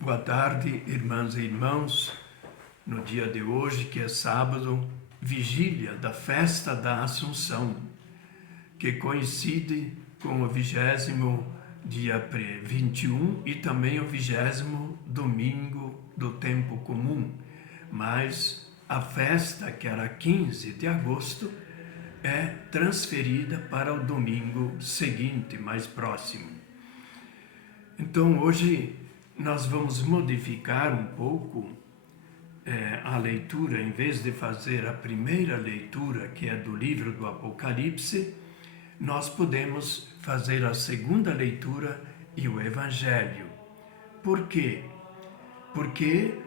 Boa tarde, irmãs e irmãos. No dia de hoje, que é sábado, vigília da festa da Assunção, que coincide com o 20º dia 21 e também o 20º domingo do tempo comum. Mas a festa, que era 15 de agosto, é transferida para o domingo seguinte, mais próximo. Então, hoje nós vamos modificar um pouco a leitura. Em vez de fazer a primeira leitura, que é do livro do Apocalipse, nós podemos fazer a segunda leitura e o Evangelho. Por quê? Porque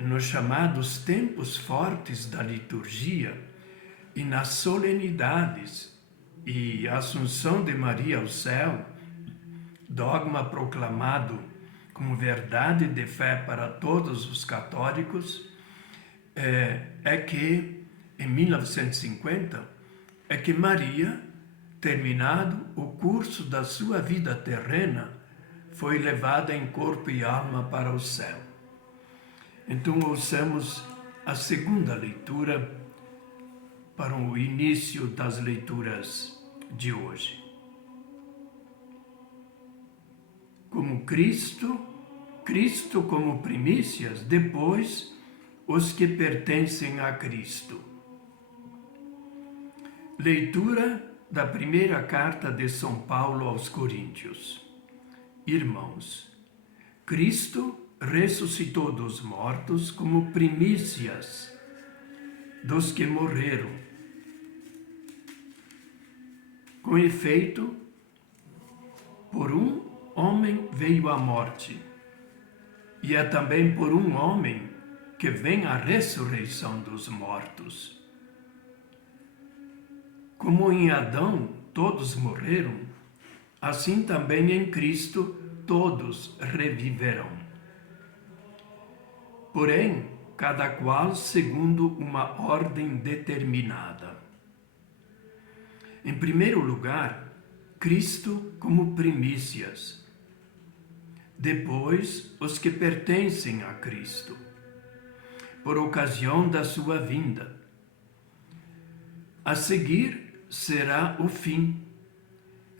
nos chamados tempos fortes da liturgia e nas solenidades e a Assunção de Maria ao céu, dogma proclamado como verdade de fé para todos os católicos, é que, em 1950, é que Maria, terminado o curso da sua vida terrena, foi levada em corpo e alma para o céu. Então, ouçamos a segunda leitura para o início das leituras de hoje. Como Cristo como primícias, depois os que pertencem a Cristo. Leitura da primeira carta de São Paulo aos Coríntios. Irmãos, Cristo ressuscitou dos mortos como primícias dos que morreram. Com efeito, por um homem veio a morte, e é também por um homem que vem a ressurreição dos mortos. Como em Adão todos morreram, assim também em Cristo todos reviverão. Porém, cada qual segundo uma ordem determinada. Em primeiro lugar, Cristo como primícias. Depois, os que pertencem a Cristo, por ocasião da sua vinda. A seguir será o fim,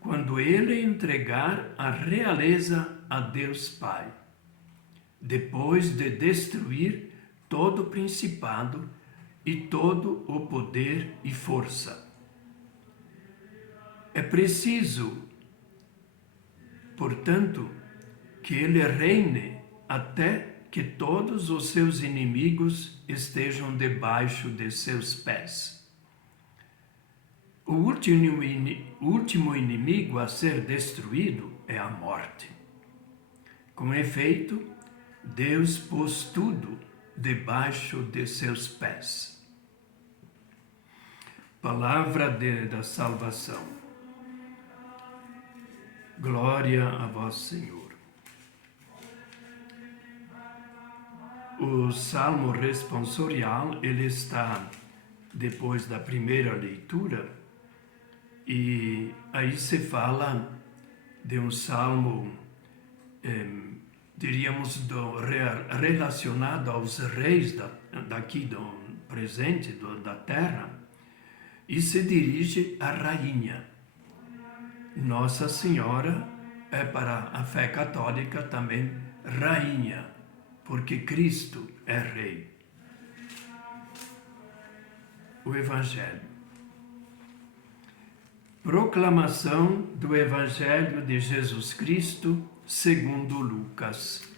quando ele entregar a realeza a Deus Pai, depois de destruir todo o principado e todo o poder e força. É preciso, portanto, que ele reine até que todos os seus inimigos estejam debaixo de seus pés. O último inimigo a ser destruído é a morte. Com efeito, Deus pôs tudo debaixo de seus pés. Palavra da salvação. Glória a vós, Senhor. O Salmo responsorial, ele está depois da primeira leitura, e aí se fala de um salmo, diríamos, relacionado aos reis daqui do presente, da terra, e se dirige à rainha. Nossa Senhora é, para a fé católica, também rainha, porque Cristo é Rei. O Evangelho. Proclamação do Evangelho de Jesus Cristo segundo Lucas.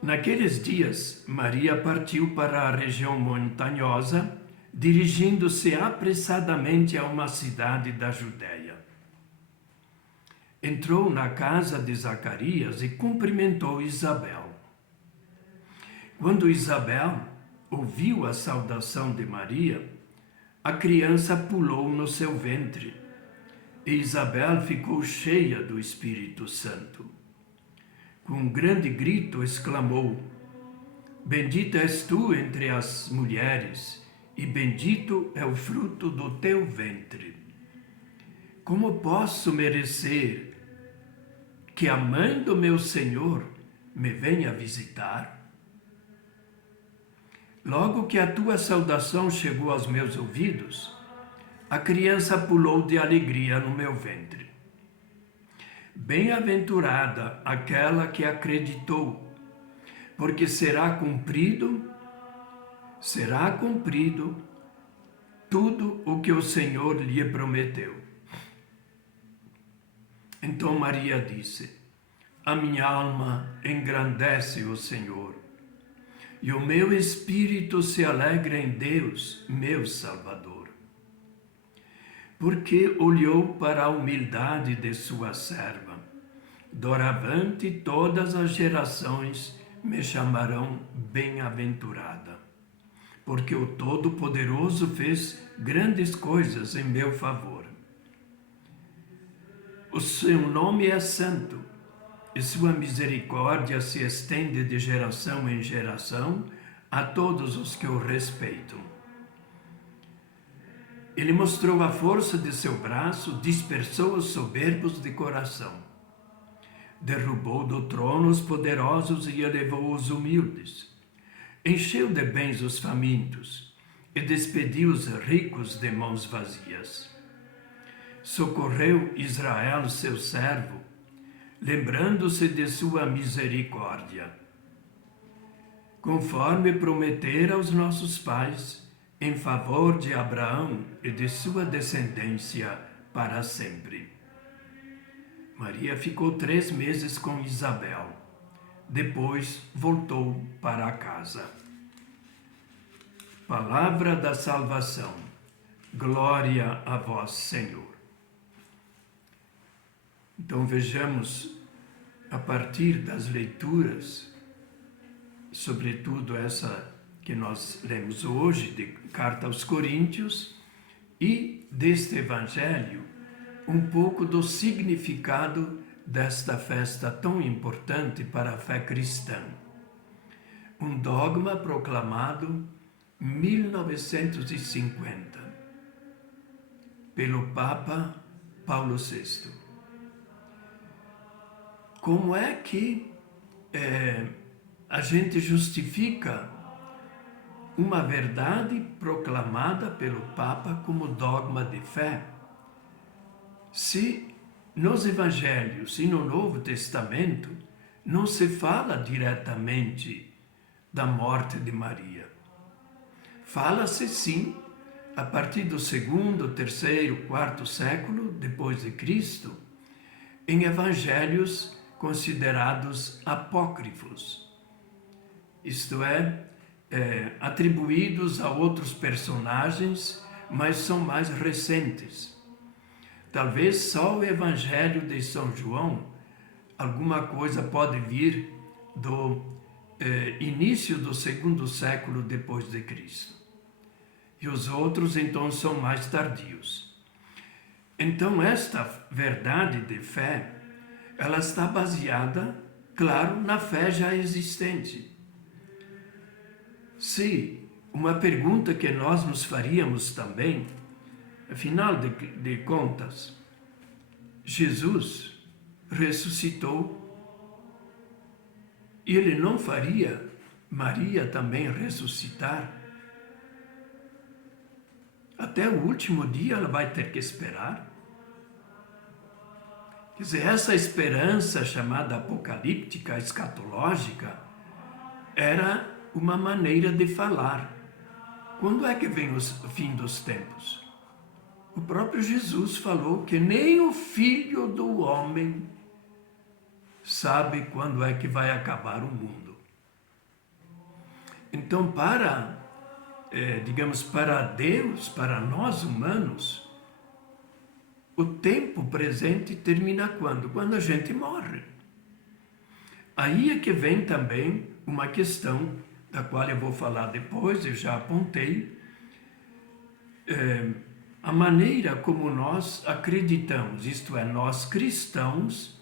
Naqueles dias, Maria partiu para a região montanhosa, dirigindo-se apressadamente a uma cidade da Judéia. Entrou na casa de Zacarias e cumprimentou Isabel. Quando Isabel ouviu a saudação de Maria, a criança pulou no seu ventre, e Isabel ficou cheia do Espírito Santo. Com um grande grito exclamou: Bendita és tu entre as mulheres, e bendito é o fruto do teu ventre. Como posso merecer que a mãe do meu Senhor me venha visitar? Logo que a tua saudação chegou aos meus ouvidos, a criança pulou de alegria no meu ventre. Bem-aventurada aquela que acreditou, porque será cumprido tudo o que o Senhor lhe prometeu. Então Maria disse: a minha alma engrandece o Senhor, e o meu espírito se alegra em Deus, meu Salvador, porque olhou para a humildade de sua serva. Doravante todas as gerações me chamarão bem-aventurada, porque o Todo-Poderoso fez grandes coisas em meu favor. O seu nome é santo, e sua misericórdia se estende de geração em geração a todos os que o respeitam. Ele mostrou a força de seu braço, dispersou os soberbos de coração. Derrubou do trono os poderosos e elevou os humildes. Encheu de bens os famintos e despediu os ricos de mãos vazias. Socorreu Israel, seu servo, lembrando-se de sua misericórdia, conforme prometera aos nossos pais, em favor de Abraão e de sua descendência para sempre. Maria ficou 3 meses com Isabel. Depois voltou para casa. Palavra da salvação. Glória a vós, Senhor. Então vejamos, a partir das leituras, sobretudo essa que nós lemos hoje, de Carta aos Coríntios, e deste Evangelho, um pouco do significado desta festa tão importante para a fé cristã. Um dogma proclamado em 1950 pelo Papa Paulo VI. Como é que a gente justifica uma verdade proclamada pelo Papa como dogma de fé, se nos Evangelhos e no Novo Testamento não se fala diretamente da morte de Maria? Fala-se sim, a partir do 2º, 3º, 4º século depois de Cristo, em evangelhos considerados apócrifos, isto é, atribuídos a outros personagens, mas são mais recentes. Talvez só o Evangelho de São João, alguma coisa pode vir do início do 2º século depois de Cristo. E os outros, então, são mais tardios. Então, esta verdade de fé, ela está baseada, claro, na fé já existente. Se uma pergunta que nós nos faríamos também, afinal de contas, Jesus ressuscitou e ele não faria Maria também ressuscitar? Até o último dia ela vai ter que esperar? Quer dizer, essa esperança chamada apocalíptica, escatológica, era uma maneira de falar. Quando é que vem o fim dos tempos? O próprio Jesus falou que nem o Filho do Homem sabe quando é que vai acabar o mundo. Então, para Deus, para nós humanos, o tempo presente termina quando? Quando a gente morre. Aí é que vem também uma questão da qual eu vou falar depois, eu já apontei, a maneira como nós acreditamos, isto é, nós cristãos,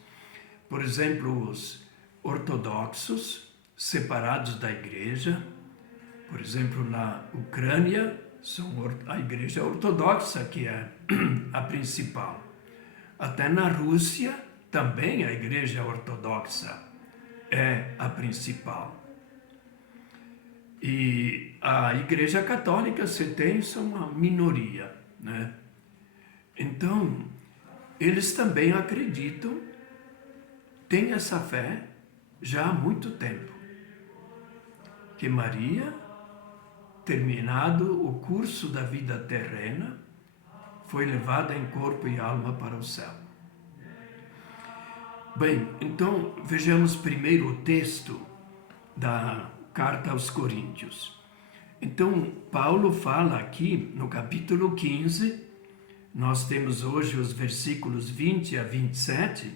por exemplo, os ortodoxos, separados da igreja, por exemplo, na Ucrânia, a igreja ortodoxa que é a principal. Até na Rússia também a Igreja Ortodoxa é a principal. E a Igreja Católica, se tem, são uma minoria, né? Então, eles também acreditam, têm essa fé já há muito tempo, que Maria, terminado o curso da vida terrena, foi levada em corpo e alma para o céu. Bem, então vejamos primeiro o texto da carta aos Coríntios. Então, Paulo fala aqui no capítulo 15, nós temos hoje os versículos 20 a 27,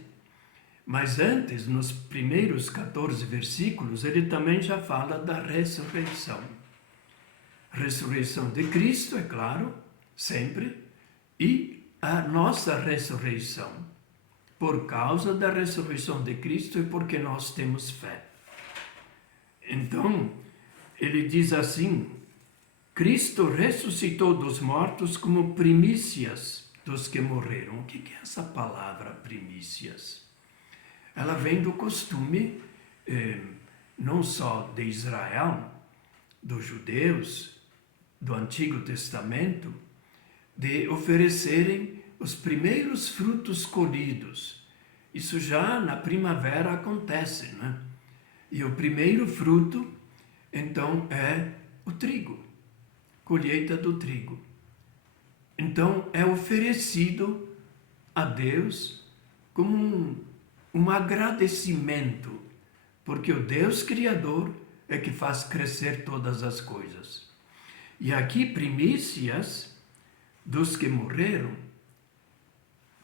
mas antes, nos primeiros 14 versículos, ele também já fala da ressurreição. Ressurreição de Cristo, é claro, sempre, e a nossa ressurreição, por causa da ressurreição de Cristo e porque nós temos fé. Então, ele diz assim: Cristo ressuscitou dos mortos como primícias dos que morreram. O que é essa palavra primícias? Ela vem do costume, não só de Israel, dos judeus, do Antigo Testamento, de oferecerem os primeiros frutos colhidos. Isso já na primavera acontece, né? E o primeiro fruto, então, é o trigo, colheita do trigo. Então, é oferecido a Deus como um agradecimento, porque o Deus Criador é que faz crescer todas as coisas. E aqui, primícias dos que morreram.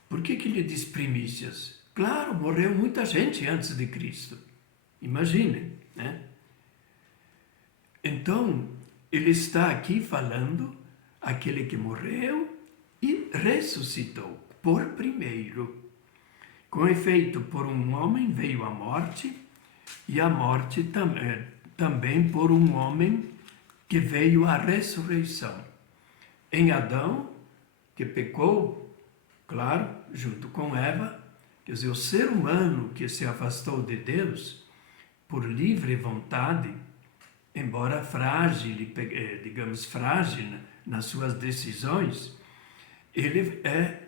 Por que ele diz primícias? Claro, morreu muita gente antes de Cristo. Imaginem, né? Então, ele está aqui falando aquele que morreu e ressuscitou por primeiro. Com efeito, por um homem veio a morte, e a morte também por um homem que veio a ressurreição. Em Adão, que pecou, claro, junto com Eva, quer dizer, o ser humano que se afastou de Deus por livre vontade, embora frágil, digamos frágil nas suas decisões, ele é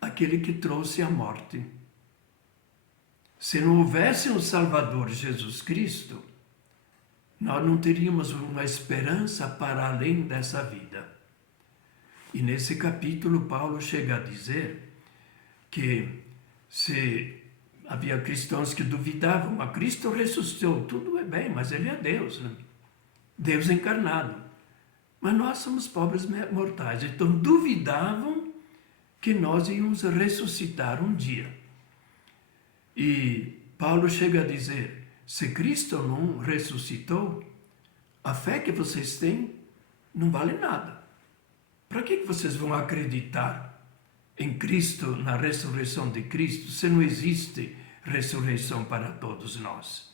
aquele que trouxe a morte. Se não houvesse um Salvador, Jesus Cristo, nós não teríamos uma esperança para além dessa vida. E nesse capítulo, Paulo chega a dizer que se havia cristãos que duvidavam, mas Cristo ressuscitou, tudo é bem, mas ele é Deus, né? Deus encarnado. Mas nós somos pobres mortais, então duvidavam que nós íamos ressuscitar um dia. E Paulo chega a dizer, se Cristo não ressuscitou, a fé que vocês têm não vale nada. Para que vocês vão acreditar em Cristo, na ressurreição de Cristo, se não existe ressurreição para todos nós?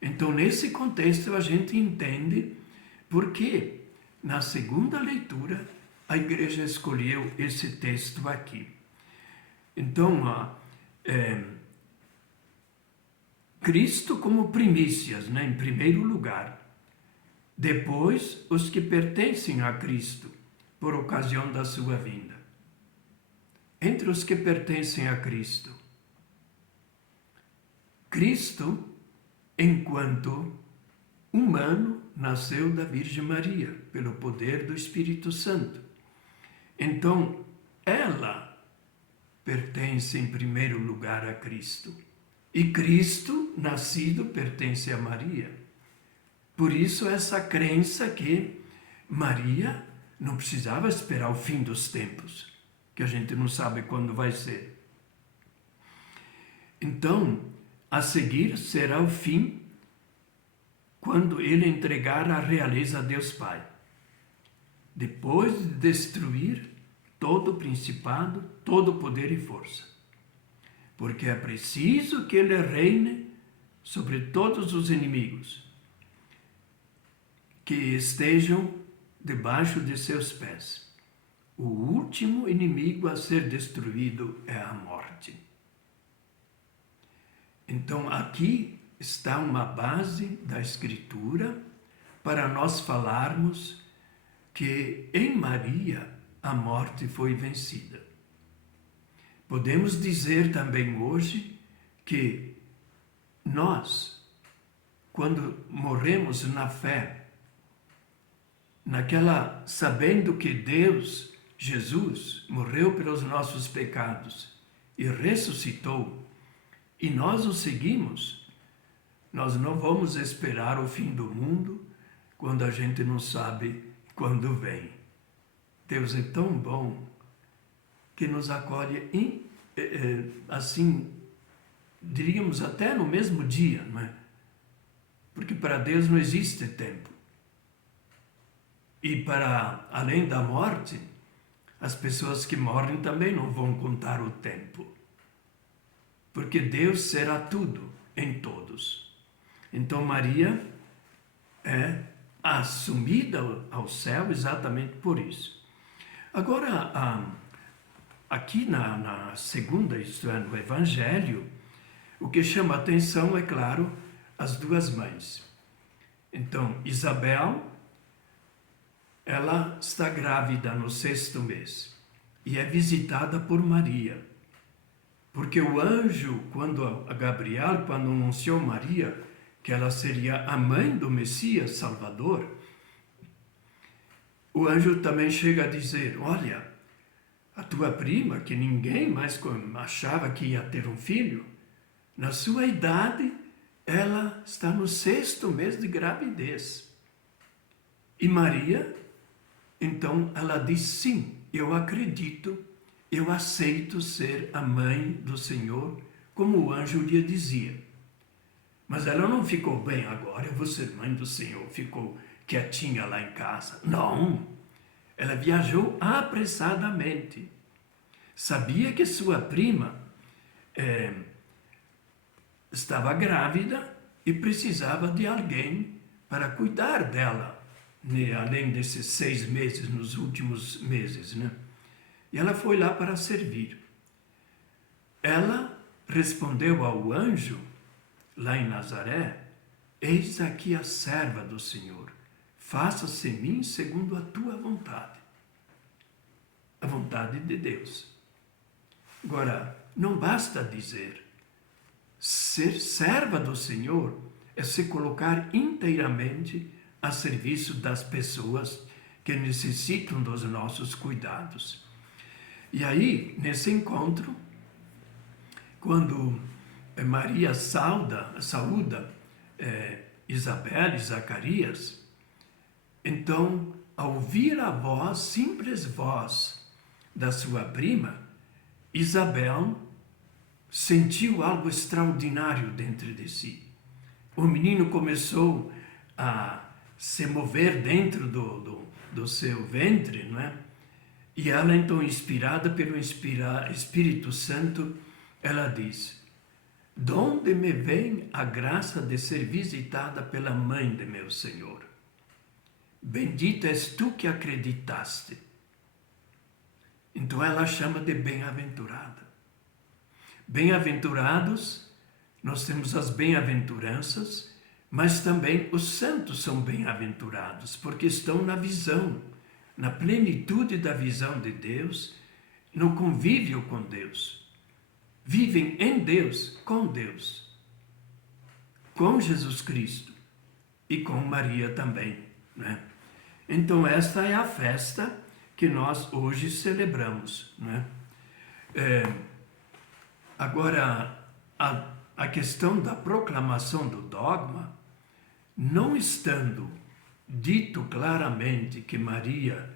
Então, nesse contexto, a gente entende por que, na segunda leitura, a igreja escolheu esse texto aqui. Então, Cristo como primícias, né, em primeiro lugar. Depois, os que pertencem a Cristo, por ocasião da sua vinda. Entre os que pertencem a Cristo, Cristo, enquanto humano, nasceu da Virgem Maria, pelo poder do Espírito Santo. Então, ela pertence em primeiro lugar a Cristo. E Cristo, nascido, pertence a Maria. Por isso, essa crença que Maria não precisava esperar o fim dos tempos, que a gente não sabe quando vai ser. Então, a seguir será o fim, quando ele entregar a realeza a Deus Pai. Depois de destruir todo o principado, todo o poder e força. Porque é preciso que ele reine sobre todos os inimigos, que estejam debaixo de seus pés. O último inimigo a ser destruído é a morte. Então, aqui está uma base da Escritura para nós falarmos que em Maria a morte foi vencida. Podemos dizer também hoje que nós, quando morremos na fé, sabendo que Deus, Jesus, morreu pelos nossos pecados e ressuscitou, e nós o seguimos, nós não vamos esperar o fim do mundo quando a gente não sabe quando vem. Deus é tão bom que nos acolhe assim, diríamos até no mesmo dia, não é? Porque para Deus não existe tempo. E para além da morte, as pessoas que morrem também não vão contar o tempo. Porque Deus será tudo em todos. Então Maria é assumida ao céu exatamente por isso. Agora, aqui na segunda, isto é, no Evangelho, o que chama a atenção é, claro, as duas mães. Então, Isabel, ela está grávida no 6º mês e é visitada por Maria. Porque o anjo, quando anunciou Maria que ela seria a mãe do Messias Salvador, o anjo também chega a dizer, olha, a tua prima, que ninguém mais achava que ia ter um filho, na sua idade, ela está no 6º mês de gravidez. E Maria, então, ela diz, sim, eu acredito, eu aceito ser a mãe do Senhor, como o anjo lhe dizia. Mas ela não ficou bem agora, eu vou ser mãe do Senhor, ficou quietinha lá em casa. Não, ela viajou apressadamente. Sabia que sua prima estava grávida e precisava de alguém para cuidar dela, né? Além desses 6 meses, nos últimos meses, né? E ela foi lá para servir. Ela respondeu ao anjo, lá em Nazaré, eis aqui a serva do Senhor, faça-se em mim segundo a tua vontade. A vontade de Deus. Agora, não basta dizer, ser serva do Senhor é se colocar inteiramente a serviço das pessoas que necessitam dos nossos cuidados. E aí, nesse encontro, quando Maria saúda Isabel e Zacarias, então, ao ouvir a voz, simples voz da sua prima, Isabel sentiu algo extraordinário dentro de si. O menino começou a se mover dentro do seu ventre, não é? E ela, então, inspirada pelo Espírito Santo, ela diz, donde me vem a graça de ser visitada pela mãe de meu Senhor? Bendita és tu que acreditaste. Então ela chama de bem-aventurada. Bem-aventurados, nós temos as bem-aventuranças, mas também os santos são bem-aventurados, porque estão na visão, na plenitude da visão de Deus, no convívio com Deus. Vivem em Deus, com Jesus Cristo e com Maria também, né? Então esta é a festa que nós hoje celebramos, né? Agora, a questão da proclamação do dogma, não estando dito claramente que Maria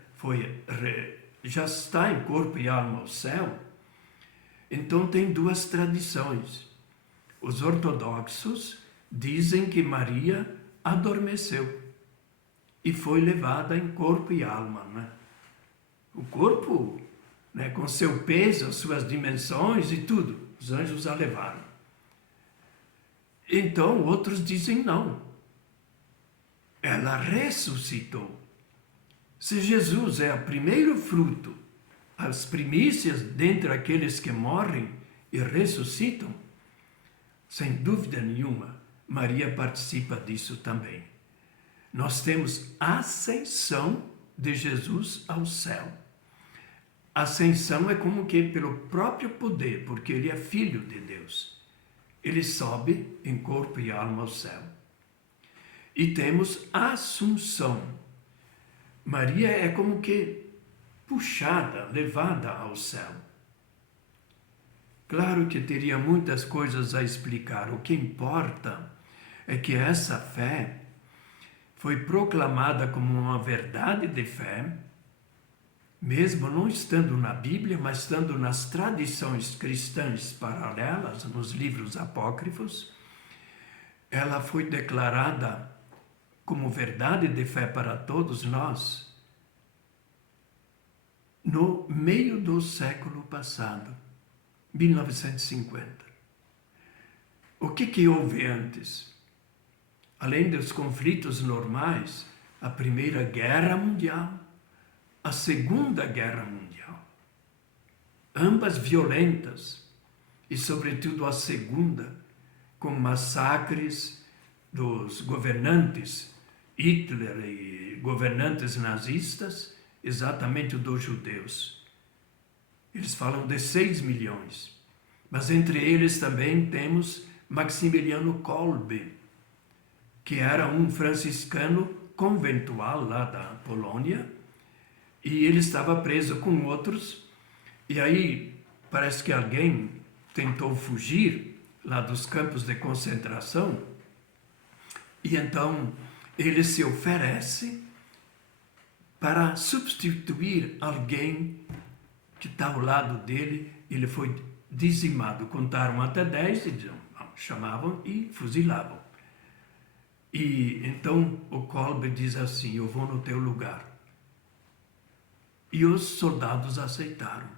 já está em corpo e alma ao céu, então tem duas tradições. Os ortodoxos dizem que Maria adormeceu e foi levada em corpo e alma, né? O corpo, né, com seu peso, suas dimensões e tudo, os anjos a levaram. Então outros dizem não. Ela ressuscitou. Se Jesus é o primeiro fruto, as primícias dentre aqueles que morrem e ressuscitam, Sem dúvida nenhuma, Maria participa disso também. Nós temos a ascensão de Jesus ao céu. A ascensão é como que pelo próprio poder, porque ele é filho de Deus. Ele sobe em corpo e alma ao céu. E temos a assunção. Maria é como que puxada, levada ao céu. Claro que teria muitas coisas a explicar. O que importa é que essa fé foi proclamada como uma verdade de fé, mesmo não estando na Bíblia, mas estando nas tradições cristãs paralelas, nos livros apócrifos. Ela foi declarada como verdade de fé para todos nós no meio do século passado, 1950. O que houve antes? Além dos conflitos normais, a Primeira Guerra Mundial, a Segunda Guerra Mundial, ambas violentas, e sobretudo a segunda, com massacres dos governantes, Hitler e governantes nazistas, exatamente dos judeus. Eles falam de 6 milhões, mas entre eles também temos Maximiliano Kolbe, que era um franciscano conventual lá da Polônia, e ele estava preso com outros, e aí parece que alguém tentou fugir lá dos campos de concentração, e então ele se oferece para substituir alguém que está ao lado dele. Ele foi dizimado, contaram até 10 e chamavam e fuzilavam. E então o Kolbe diz assim: eu vou no teu lugar. E os soldados aceitaram.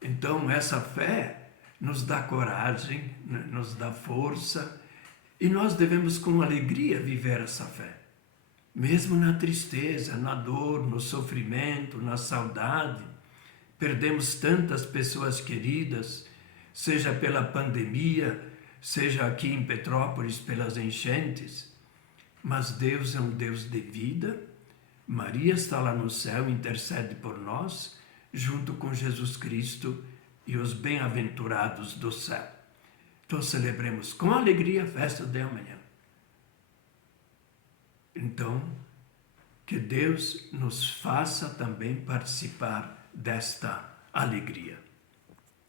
Então essa fé nos dá coragem, nos dá força, e nós devemos com alegria viver essa fé. Mesmo na tristeza, na dor, no sofrimento, na saudade, perdemos tantas pessoas queridas, seja pela pandemia, seja aqui em Petrópolis pelas enchentes, mas Deus é um Deus de vida. Maria está lá no céu, intercede por nós, junto com Jesus Cristo e os bem-aventurados do céu. Então celebremos com alegria a festa de amanhã. Então, que Deus nos faça também participar desta alegria.